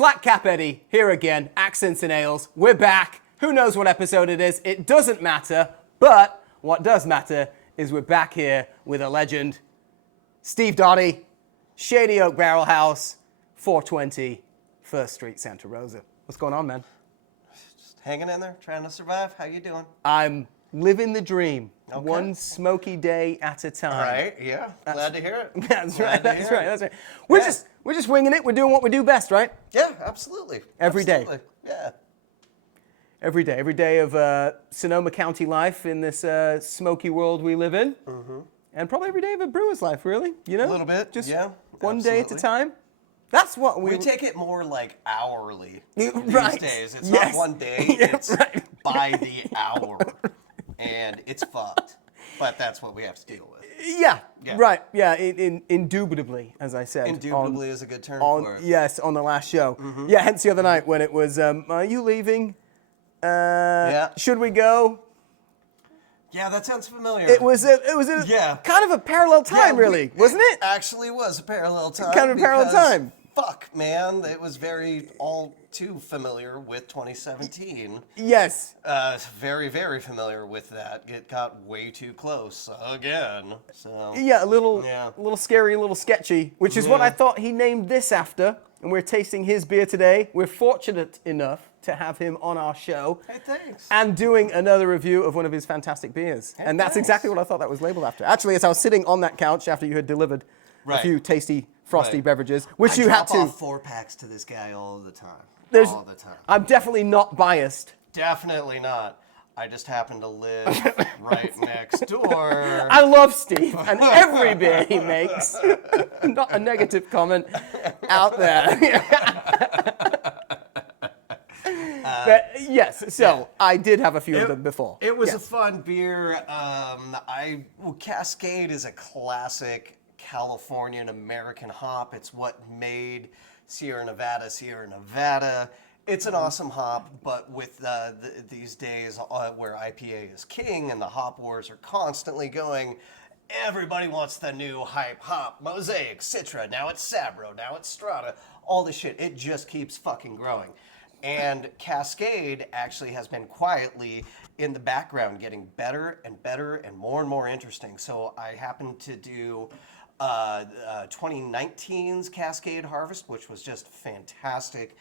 Flat Cap Eddie, here again, Accents and Ales. We're back. Who knows what episode it is? It doesn't matter, but what does matter is we're back here with a legend, Steve Doty, Shady Oak Barrel House, 420 First Street, Santa Rosa. What's going on, man? Just hanging in there, trying to survive. How you doing? I'm living the dream, Okay. one smoky day at a time. All right, yeah. Glad to hear it. That's right, Glad to that's hear right, it. that's right. We're just winging it. We're doing what we do best, right? Yeah, absolutely. Every day. Absolutely. Yeah. Every day of Sonoma County life in this smoky world we live in. Mm-hmm. And probably every day of a brewer's life, really. You know? A little bit, Just yeah. one day at a absolutely. time. That's what We take it more like hourly these Right. days. It's Yes. not one day, Yeah, it's right. by the hour. And it's fucked. But that's what we have to deal with. Yeah, Yeah. right. Yeah, indubitably, as I said. Indubitably is a good term on, for it. yes, on the last show. Yeah, hence the other night when it was, are you leaving? Should we go? Yeah, that sounds familiar. It was a Yeah. kind of a parallel time, really, wasn't it? Actually was a parallel time. Kind of a parallel because, time. Fuck, man. It was very all too familiar with 2017. Yes. Very, very familiar with that. It got way too close again. So Yeah, a little scary, a little sketchy, which is what I Yeah. thought he named this after. And we're tasting his beer today. We're fortunate enough to have him on our show. Hey, thanks. And doing another review of one of his fantastic beers. Hey, and that's thanks. exactly what I thought that was labeled after. Actually, as I was sitting on that couch after you had delivered a Right. few tasty, frosty Right. beverages, which I you had drop to. off 4-packs to this guy all the time. There's- all the time. I'm definitely not biased. Definitely not. I just happen to live right next door. I love Steve and every beer he makes. Not a negative comment out there. But yes, so I did have a few of them before. It was Yes. a fun beer. Cascade is a classic Californian American hop. It's what made Sierra Nevada. It's an awesome hop, but with these days where IPA is king and the hop wars are constantly going, everybody wants the new hype hop, Mosaic, Citra, now it's Sabro, now it's Strata, all this shit. It just keeps fucking growing. And Cascade actually has been quietly in the background getting better and better and more interesting. So I happened to do 2019's Cascade Harvest, which was just fantastic.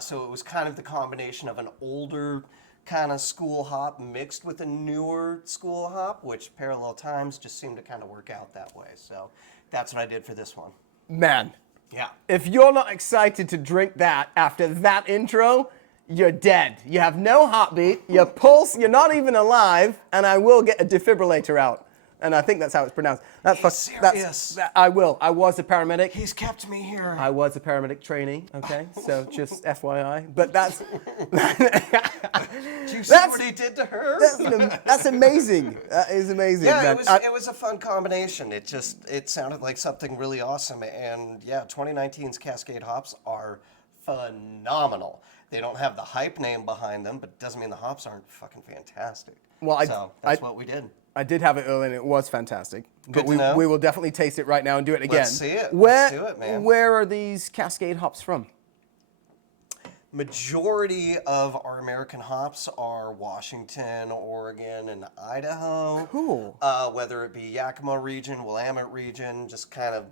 So it was kind of the combination of an older kind of school hop mixed with a newer school hop, which parallel times just seem to kind of work out that way. So that's what I did for this one. Man, Yeah. if you're not excited to drink that after that intro, you're dead. You have no heartbeat, your pulse, you're not even alive, and I will get a defibrillator out. And I think that's how it's pronounced. That's He's serious. I will. I was a paramedic. He's kept me here. I was a paramedic trainee, okay? So just FYI. But that's Did you see what he did to her? that's amazing. That is amazing. Yeah, man. it was a fun combination. It sounded like something really awesome. And yeah, 2019's Cascade hops are phenomenal. They don't have the hype name behind them, but it doesn't mean the hops aren't fucking fantastic. Well, so that's what we did. I did have it early and it was fantastic. But Good to know. we will definitely taste it right now and do it again. Let's see it. Let's do it, man. Where are these Cascade hops from? Majority of our American hops are Washington, Oregon, and Idaho. Cool. Whether it be Yakima region, Willamette region, just kind of.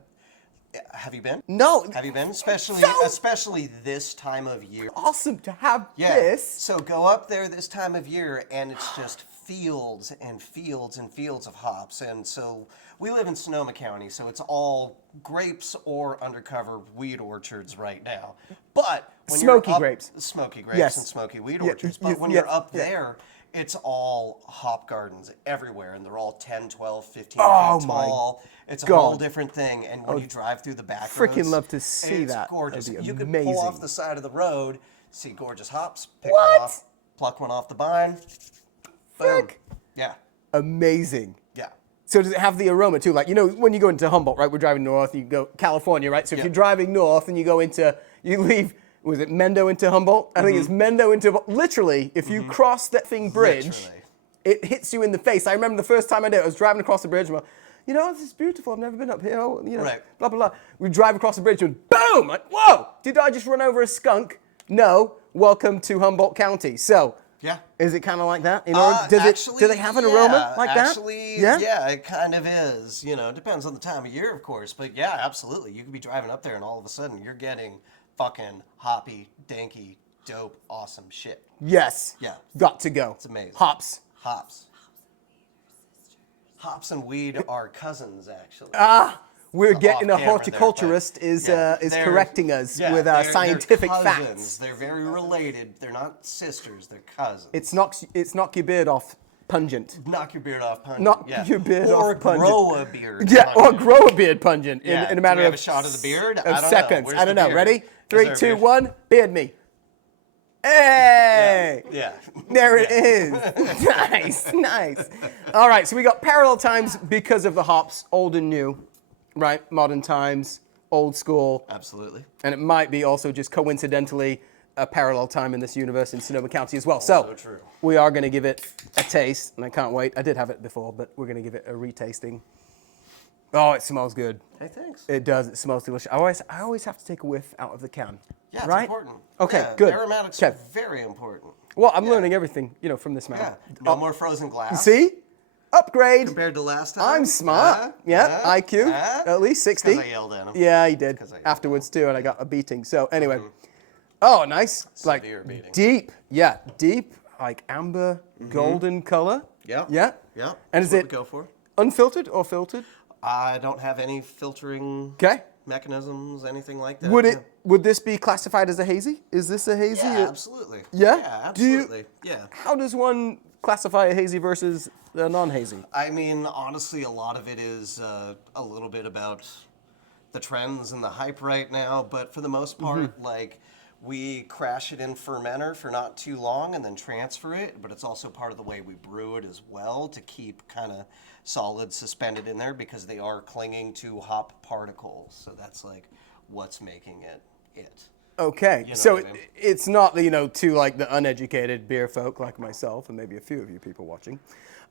Have you been? No. Have you been? Especially this time of year. Awesome to have Yeah. this. So go up there this time of year, and it's just fields and fields and fields of hops. And so we live in Sonoma County, so it's all grapes or undercover weed orchards right now. But when Smoky you're up, grapes. smoky grapes Yes. and smoky weed Yeah, orchards. yeah, But when yeah, you're up yeah. there, it's all hop gardens everywhere, and they're all 10, 12, 15 Oh feet my tall. It's a God. whole different thing. And when you drive through the back Freaking roads, love to see it's that. gorgeous. That'd be You could amazing. pull off the side of the road, see gorgeous hops, pick What? one off, pluck one off the vine. Boom. Frick. Yeah, Amazing. yeah. So does it have the aroma too? Like, you know, when you go into Humboldt, right? We're driving north, you go California, right? So if Yeah. you're driving north and you leave, was it Mendo into Humboldt? I think it's Mendo into, literally, if you cross that thing bridge, Literally. it hits you in the face. I remember the first time I did it, I was driving across the bridge, this is beautiful. I've never been up here. Right. Blah, blah, blah. We drive across the bridge and boom! Like, whoa! Did I just run over a skunk? No. Welcome to Humboldt County. So, Yeah. is it kind of like that? Actually, do they have an aroma like that? Actually, yeah, it kind of is. It depends on the time of year, of course. But yeah, absolutely. You could be driving up there and all of a sudden you're getting fucking hoppy, danky, dope, awesome shit. Yes. Yeah. Got to go. It's amazing. Hops. Hops and weed are cousins, actually. We're getting a Off camera horticulturist there, is they're- correcting us yeah, with our they're scientific cousins. facts. They're very related. They're not sisters. They're cousins. It's knock your beard off pungent. Knock your beard off pungent. Knock yeah. your beard or off pungent. grow a beard. Yeah, or pungent. grow a beard pungent Yeah. in a Do matter we have of a shot of the beard? of I don't know. seconds. Where's I don't the know. beard? Ready? Is 3, there a 2, beard? 1. Beard me. Hey! Yeah. There it is. Nice. All right, so we got parallel times because of the hops, old and new, right? Modern times, old school. Absolutely. And it might be also just coincidentally a parallel time in this universe in Sonoma County as well. Also true. We are going to give it a taste, and I can't wait. I did have it before, but we're going to give it a retasting. Oh, it smells good. Hey, thanks. It does. It smells delicious. I always have to take a whiff out of the can. Yeah, it's right? important. Okay, Yeah, good. Aromatics Okay. are very important. Well, I'm learning everything, from this man. Yeah. No more frozen glass. See? Upgrade. Compared to last time. I'm smart. IQ, at least 60. Because I yelled at him. Yeah, he did. 'Cause I yelled Afterwards too, and I got a beating. So anyway, oh, nice. Severe beating. Deep. Yeah, deep, like amber, golden color. Yep. Yeah. Yep. And is That's what it we go for? unfiltered or filtered? I don't have any filtering Okay. mechanisms, anything like that. Would this be classified as a hazy? Is this a hazy? Yeah, absolutely. Yeah? Yeah, Do you- absolutely. Yeah. How does one classify a hazy versus a non-hazy? I mean, honestly, a lot of it is a little bit about the trends and the hype right now, but for the most part, like, we crash it in fermenter for not too long and then transfer it, but it's also part of the way we brew it as well to keep kind of solid suspended in there because they are clinging to hop particles. So that's like what's making it. Okay, You know so what I mean? it's not the to like the uneducated beer folk like myself and maybe a few of you people watching.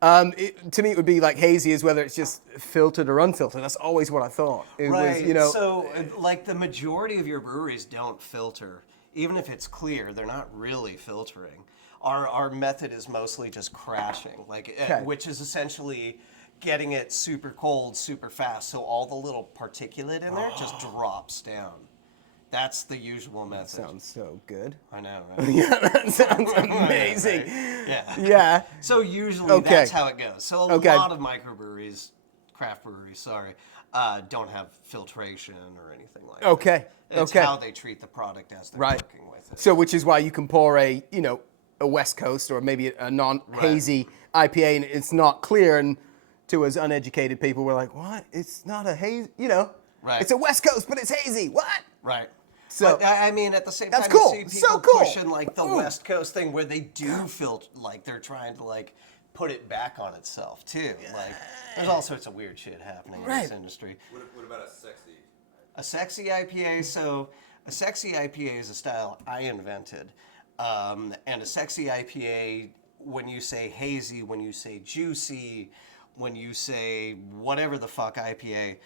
To me, it would be like hazy is whether it's just filtered or unfiltered. That's always what I thought. It Right. was, So, like, the majority of your breweries don't filter. Even if it's clear, they're not really filtering. Our method is mostly just crashing, which is essentially getting it super cold, super fast, so all the little particulate in there just drops down. That's the usual method. sounds so good. I know, right? Yeah, that sounds amazing. Right? Yeah. Yeah. So usually Okay. that's how it goes. So a Okay. lot of microbreweries, craft breweries, don't have filtration or anything like that. Okay. It's Okay. how they treat the product as they're Right. working with it. So, which is why you can pour a West Coast or maybe a non-hazy IPA and it's not clear, and to us uneducated people, we're like, what? It's not a hazy, Right. It's a West Coast, but it's hazy. What? Right. So- but I mean, at the same That's time, cool. you see So people cool. pushing like the Ooh. West Coast thing where they do filter, like they're trying to like put it back on itself too. Like, there's all sorts of weird shit happening in this Right. industry. What about a sexy? A sexy IPA. So a sexy IPA is a style I invented, and a sexy IPA. When you say hazy, when you say juicy, when you say whatever the fuck IPA,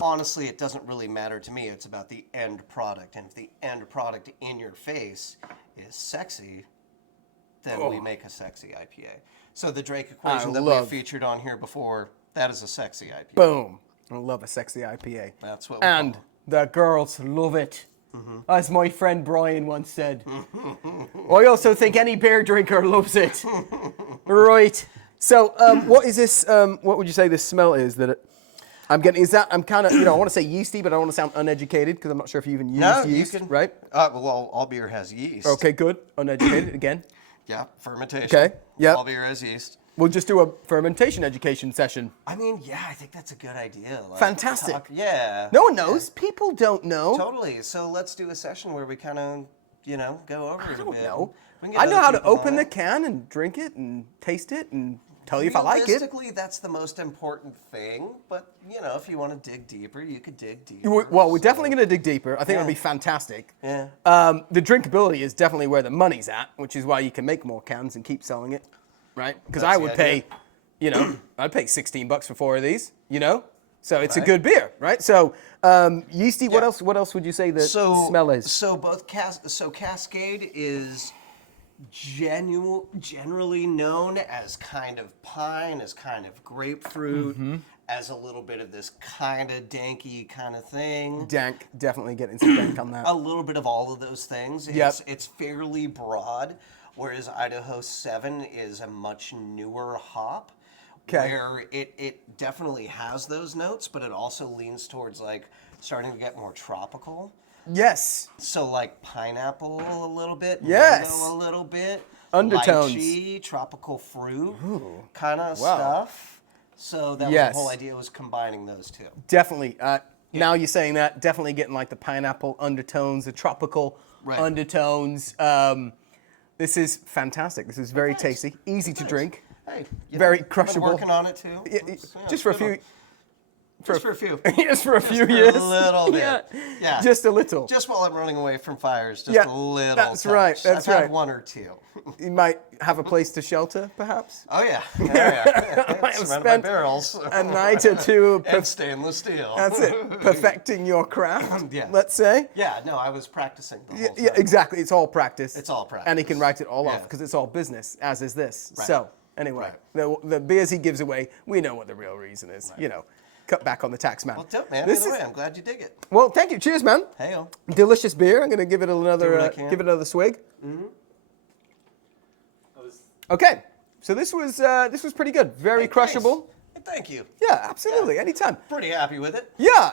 honestly, it doesn't really matter to me. It's about the end product, and if the end product in your face is sexy, then we make a sexy IPA. So the Drake equation that love- we've featured on here before, that is a sexy IPA. Boom. I love a sexy IPA. That's what we And call it. the girls love it. As my friend Brian once said. I also think any beer drinker loves it. Right. So, what is this? What would you say this smell is that I'm getting? Is that I'm kind of I want to say yeasty, but I don't want to sound uneducated because I'm not sure if you even use No, you yeast, can. right? Well, all beer has yeast. Okay, good. Uneducated again. Yeah, fermentation. Okay, yep. All beer has yeast. We'll just do a fermentation education session. I mean, yeah, I think that's a good idea. Like, Fantastic. Yeah. No one knows. People don't know. Totally. So let's do a session where we kind of, go over it a I don't bit. know. We can get I know other how to people open on the it. can and drink it and taste it and tell you if I like it. Realistically, that's the most important thing. But, if you want to dig deeper, you could dig deeper. Well, we're So, definitely going to dig deeper. I think it'll Yeah. be fantastic. Yeah. The drinkability is definitely where the money's at, which is why you can make more cans and keep selling it, right? Because That's I the would idea. pay, I'd pay $16 for 4 of these, So it's a Right. good beer, right? So yeasty. What else? What else would you say the smell is? So both Cascade is generally known as kind of pine, as kind of grapefruit, as a little bit of this kind of danky kind of thing. Dank, definitely getting some dank on that. A little bit of all of those things. Yep. It's fairly broad, whereas Idaho 7 is a much newer hop. Okay. Where it definitely has those notes, but it also leans towards like starting to get more tropical. Yes. So like pineapple a little bit, Yes. mango a little bit, Undertones. lychee, tropical fruit kind of Wow. stuff. So that was Yes. the whole idea, was combining those two. Definitely. Now you're saying that, definitely getting like the pineapple undertones, the tropical Right. undertones. This is fantastic. This is very Thanks. tasty, easy to drink. Hey, Very I've been crushable. working on it too. Yeah, It's, just for a it's been few. Just for a few. Just for a few for years. a little bit. Yeah. Yeah. Just a little. Just while I'm running away from fires, just Yeah, a little. that's touch. right, that's I've right. had one or two. You might have a place to shelter, perhaps. Oh yeah. Yeah. Might have Surrounded by spent barrels. a night or two. And stainless steel. That's it. Perfecting your craft. Yeah. Let's say. Yeah, no, I was practicing the whole time. Yeah, exactly. It's all practice. It's all practice. And he can write it all off Yeah. because it's all business, as is this. Right. So, anyway, the beers he gives away, we know what the real reason is. You know, cut back on the tax man. Well, dope, man. This Either is- way, I'm glad you dig it. Well, thank you. Cheers, man. Hey-o. Delicious beer. I'm going to give it Do another what I can. give it another swig. Okay. So this was pretty good. Very Hey, crushable. thanks. Thank you. Yeah, absolutely. Anytime. Pretty happy with it. Yeah,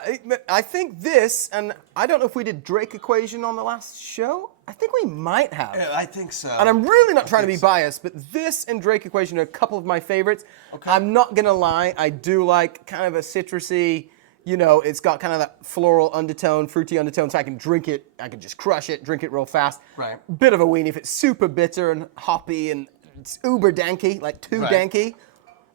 I think this, and I don't know if we did Drake Equation on the last show. I think we might have. Yeah, I think so. And I'm really not trying to be think so. biased, but this and Drake Equation are a couple of my favorites. Okay. I'm not gonna lie, I do like kind of a citrusy, you know, it's got kind of that floral undertone, fruity undertone, so I can drink it, I can just crush it, drink it real fast. Right. Bit of a weenie. If it's super bitter and hoppy and it's uber danky, like too Right. danky,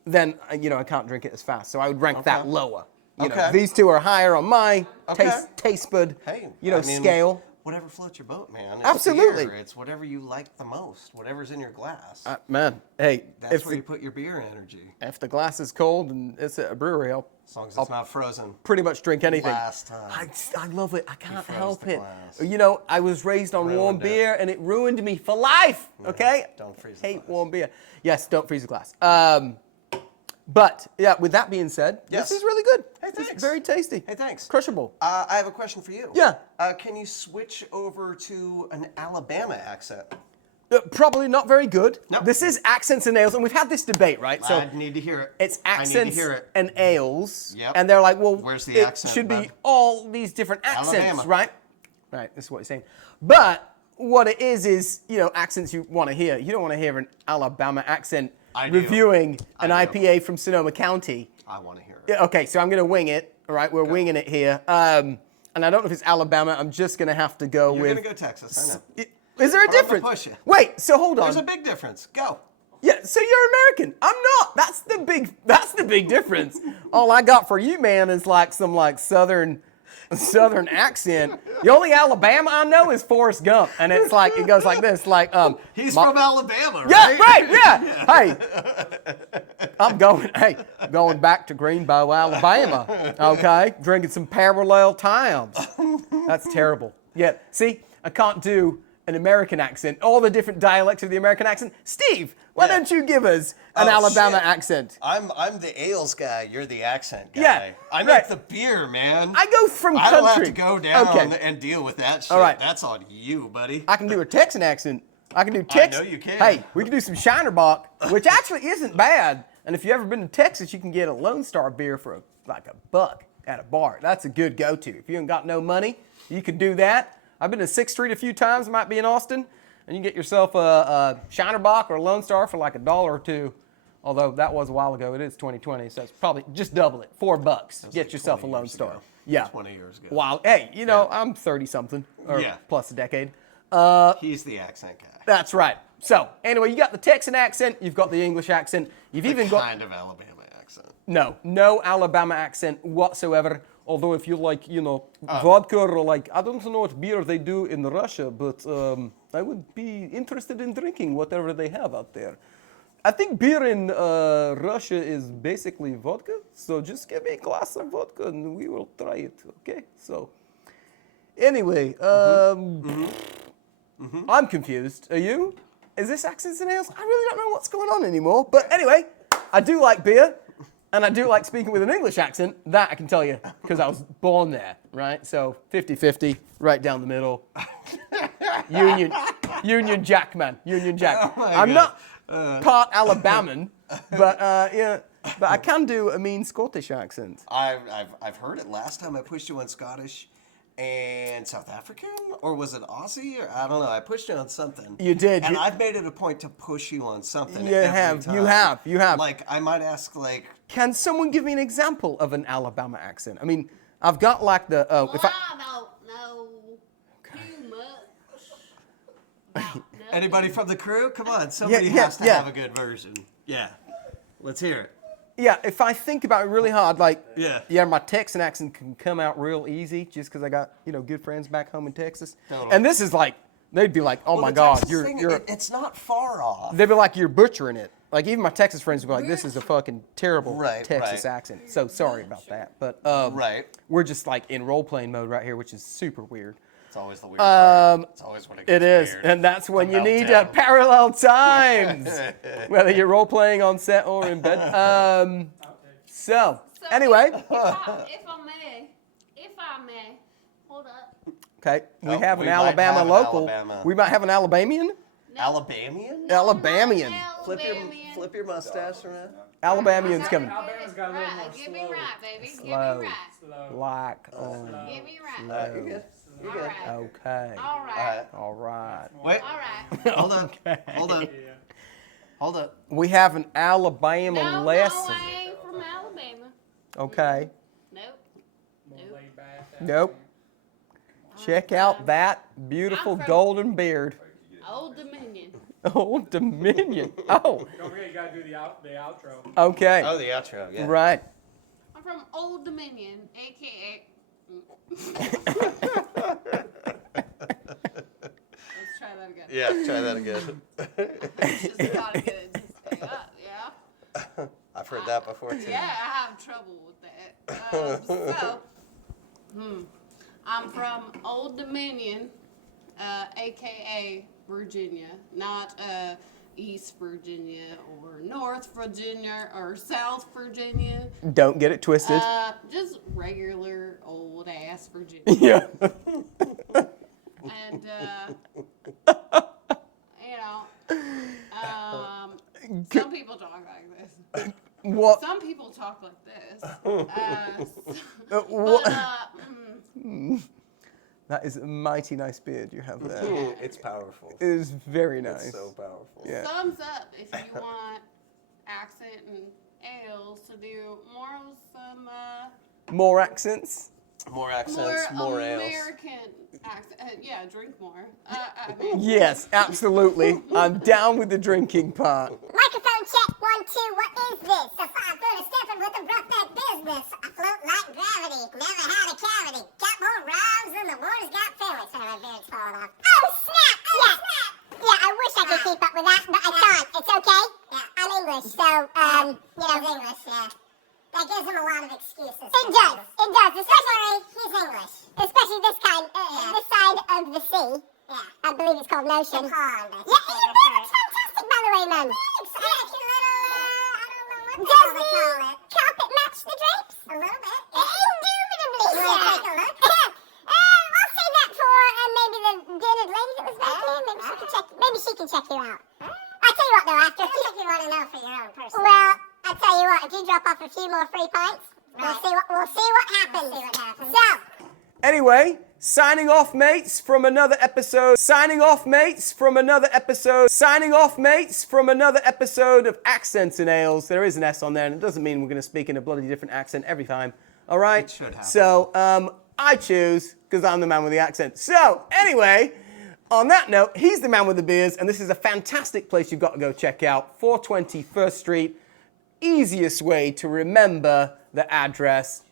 then, you know, I can't drink it as fast. So I would rank that lower. You know, Okay. these two are higher on my Okay. taste bud, Hey, you know, I mean, scale. Whatever floats your boat, man. It's Absolutely. beer. It's whatever you like the most. Whatever's in your glass. Man, hey, That's where you put your beer energy. if the glass is cold and it's at a brewery, I'll As long as it's not frozen. pretty much drink anything. Last time. I love it. I can't froze help the it. glass. You know, I was raised on warm Ruined it. beer and it ruined me for life. Okay? don't freeze the Hate glass. warm beer. Yes, don't freeze the glass. But yeah, with that being said, Yes. this is really good. Hey, This is thanks. very tasty. Hey, thanks. Crushable. I have a question for you. Yeah. Can you switch over to an Alabama accent? Probably not very good. No. This is accents and ales, and we've had this debate, right? So I need to hear it. it's I need to accents hear it. and ales. Yep. And they're like, well, Where's the it accent, should be bud? all these different accents, Alabama. right? Right, this is what you're saying. But what it is, you know, accents you want to hear. You don't want to hear an Alabama accent I do. reviewing an I do. IPA from Sonoma County. I want to hear it. Yeah, okay, so I'm going to wing it, all right? We're winging it here. And I don't know if it's Alabama. I'm just going to have to go You're with... going to go Texas, I know. Is there a I'm gonna difference? push you. Wait, so hold on. There's a big difference. Go. Yeah, so you're American. I'm not. That's the big difference. All I got for you, man, is like some like southern accent. The only Alabama I know is Forrest Gump, and it's like it goes like this, like He's from Alabama, right? Yeah, right, yeah. Hey, I'm going back to Greenbow, Alabama. Okay, drinking some parallel times. That's terrible. Yeah, see, I can't do an American accent, all the different dialects of the American accent. Steve, why Yeah. don't you give us an Oh, Alabama shit. accent? I'm the ales guy. You're the accent guy. Yeah, I right. make the beer, man. I go from I don't have country. to go down Okay. and deal with that shit. All right. That's on you, buddy. I can do a Texan accent. I can do Texas. know you can. Hey, we can do some Shinerbach, which actually isn't bad. And if you've ever been to Texas, you can get a Lone Star beer for like $1 at a bar. That's a good go-to. If you ain't got no money, you can do that. I've been to 6th Street a few times. Might be in Austin. And you can get yourself a Shinerbach or a Lone Star for like $1 or $2. Although that was a while ago. It is 2020, so it's probably just double it. $4. Get like yourself a 20 Lone years Star. ago. Yeah. 20 years ago. Wow. Hey, you know, I'm 30-something or Yeah. plus a decade. He's the accent guy. That's right. So, anyway, you got the Texan accent, you've got the English accent, you've even got... Kind of Alabama accent. No Alabama accent whatsoever. Although if you like, you know, vodka or like, I don't know what beer they do in Russia, but I would be interested in drinking whatever they have out there. I think beer in Russia is basically vodka. So just give me a glass of vodka and we will try it. Okay. So anyway, I'm confused. Are you? Is this Accents and Ales? I really don't know what's going on anymore. But anyway, I do like beer. And I do like speaking with an English accent. That I can tell you, because I was born there, right? So 50-50, right down the middle. Union Jack, man. Union Jack. I'm not part Alabaman, but yeah. But I can do a mean Scottish accent. I've heard it. Last time I pushed you on Scottish and South African, or was it Aussie? Or I don't know. I pushed you on something. You did. And I've made it a point to push you on something. You have. You have. Like I might ask, like, can someone give me an example of an Alabama accent? I mean, I've got like the. If I don't know too much. Anybody from the crew? Come on, somebody has to have a good version. Yeah, let's hear it. Yeah, if I think about it really hard, like, yeah, my Texan accent can come out real easy just because I got, good friends back home in Texas. Totally. And this is like, they'd be like, oh my God, it's not far off. They'd be like, you're butchering it. Like, even my Texas friends would be like, this is a fucking terrible Texas accent. So sorry about that. But we're just like in role-playing mode right here, which is super weird. It's always the weird part. It's always when it gets weird. Weird. And that's when you need parallel times, whether you're role-playing on set or in bed. So anyway. If I may, hold up. Okay, we have an Alabama local. We might have an Alabamian. No. Alabamian? Alabamian. Flip your mustache around. Alabamian's coming. Alabama's got a little more Get me slow. right, baby. Slow. Get me right. Slow. Like on. Get me right. You're good. You're good. All right. Okay. All right. All right. Wait. All right. Hold on. Okay. Hold on. Yeah. Hold on. We have an Alabama No, lesson. I ain't from Alabama. Okay. Nope. More Nope. laid back. Nope. Check out that beautiful I'm from- golden beard. Old Dominion. Old Dominion. Oh, Don't forget, you gotta do the outro. okay. Oh, the outro. Yeah. Right. I'm from Old Dominion, aka. Let's try that again. Yeah. Try that again. Just gotta get it. Just, yeah. I've heard that before too. Yeah, I have trouble with that. I'm from Old Dominion, aka Virginia, not East Virginia or North Virginia or South Virginia. Don't get it twisted. Just regular old ass Virginia. Yeah. And some people talk like this. What? Some people talk like this. What? But, That is a mighty nice beard you have there. It's powerful. It is very nice. It's so powerful. Yeah. thumbs up if you want accent and ales to do more of some More accents. More accents, more ales. American accent. Yeah, drink more. I mean, Yes, absolutely. I'm down with the drinking part. Microphone check, 1, 2, what is this? A 5-footer stepping with a roughneck business. I float like gravity, never had a cavity. Got more rhymes than the water's got feelings. Sorry, my beard's falling off. Oh, snap! Oh, snap! Yeah, I wish I could keep up with that, but I can't. It's okay? Yeah. I'm English, so, English, yeah. That gives him a lot of excuses. It does, especially, he's English. Especially this kind, this side of the sea. Yeah. I believe it's called Notion. The pond. Yeah, your beard is fantastic, by the way, man. Thanks. I like your little, I don't know what they call it. Carpet match the drapes? A little bit. Indubitably, so. You want to take a look? I'll save that for maybe the bearded lady that was back here. Maybe she can check you out. I'll tell you what, though, after. I think you want to know for your own person. Well, I'll tell you what, if you drop off a few more free pints, we'll see what happens. So, Anyway, signing off, mates, from another episode. Signing off, mates, from another episode. Signing off, mates, from another episode of Accents and Ales. There is an S on there, and it doesn't mean we're going to speak in a bloody different accent every time. All right? It should happen. So, I choose, because I'm the man with the accent. So, anyway, on that note, he's the man with the beers, and this is a fantastic place you've got to go check out. 420 First Street. Easiest way to remember the address.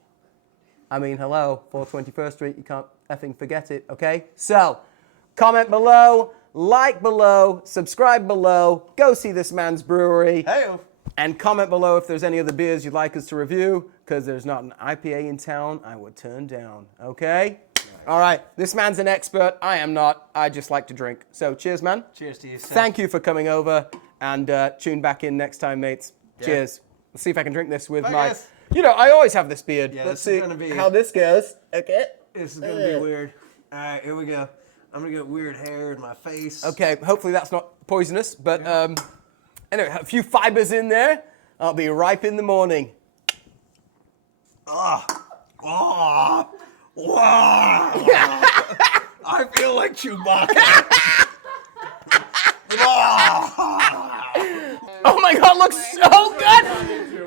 I mean, hello, 421st Street, you can't effing forget it, okay? So, comment below, like below, subscribe below, go see this man's brewery, Hey. and comment below if there's any other beers you'd like us to review, because there's not an IPA in town I would turn down, okay? All right, this man's an expert. I am not. I just like to drink. So cheers, man. Cheers to you, Sam. Thank you for coming over, and tune back in next time, mates. Cheers. Let's see if I can drink this with Bye, my... guys. You know, I always have this beard. Yeah, Let's this is see gonna be- how this goes. Okay. This is gonna be weird. All right, here we go. I'm gonna get weird hair in my face. Okay, hopefully that's not poisonous, but anyway, a few fibers in there. I'll be ripe in the morning. I feel like Chewbacca. Oh my god, looks so good!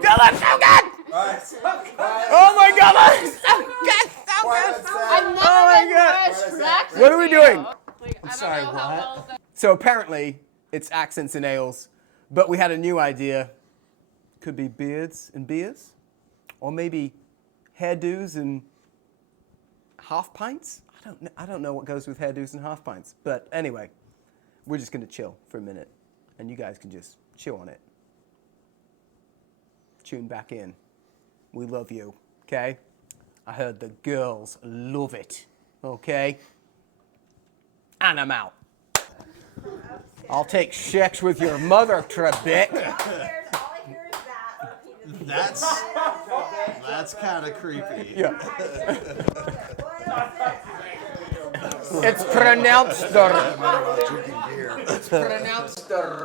That looks so good! Oh my god, that looks so good! So good! I've never Oh my been God. more attracted What are we to doing? you. Like, I sorry, don't know how what? well that- So apparently, it's accents and ales, but we had a new idea. Could be beards and beers, or maybe hairdos and half pints. I don't know what goes with hairdos and half pints, but anyway, we're just gonna chill for a minute, and you guys can just chill on it. Tune back in. We love you, okay? I heard the girls love it, okay? And I'm out. I'll take sex with your mother, Trebek. That's kind of creepy. Yeah. It's pronounced the. Drinking beer. It's pronounced the.